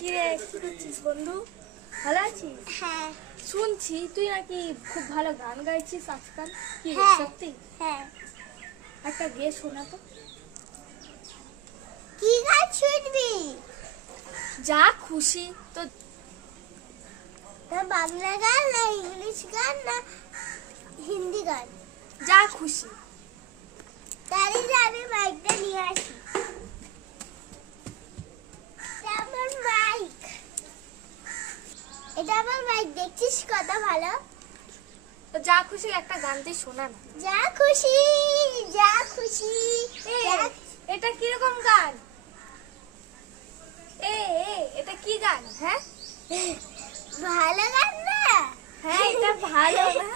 কিরে কি করছিস বন্ধু? ভালো আছিস? হ্যাঁ শুনছি তুই নাকি খুব ভালো গান গাইছিস আজকাল। কি রে, হ্যাঁ সত্যি? হ্যাঁ একটা গেয়ে শোনা তো। কি গান শুনবি? যা খুশি তো। না বাংলা গান না ইংলিশ গান না হিন্দি গান? যা খুশি। তাহলে আমি মাইকটা নিয়ে আসি। এটা আমার মাইক, দেখছিস কত ভালো। তো যা খুশি একটা গান তুই শোনা না। যা খুশি যা খুশি। এটা কিরকম গান? এটা কি গান? হ্যাঁ ভালো গান না? হ্যাঁ এটা ভালো না।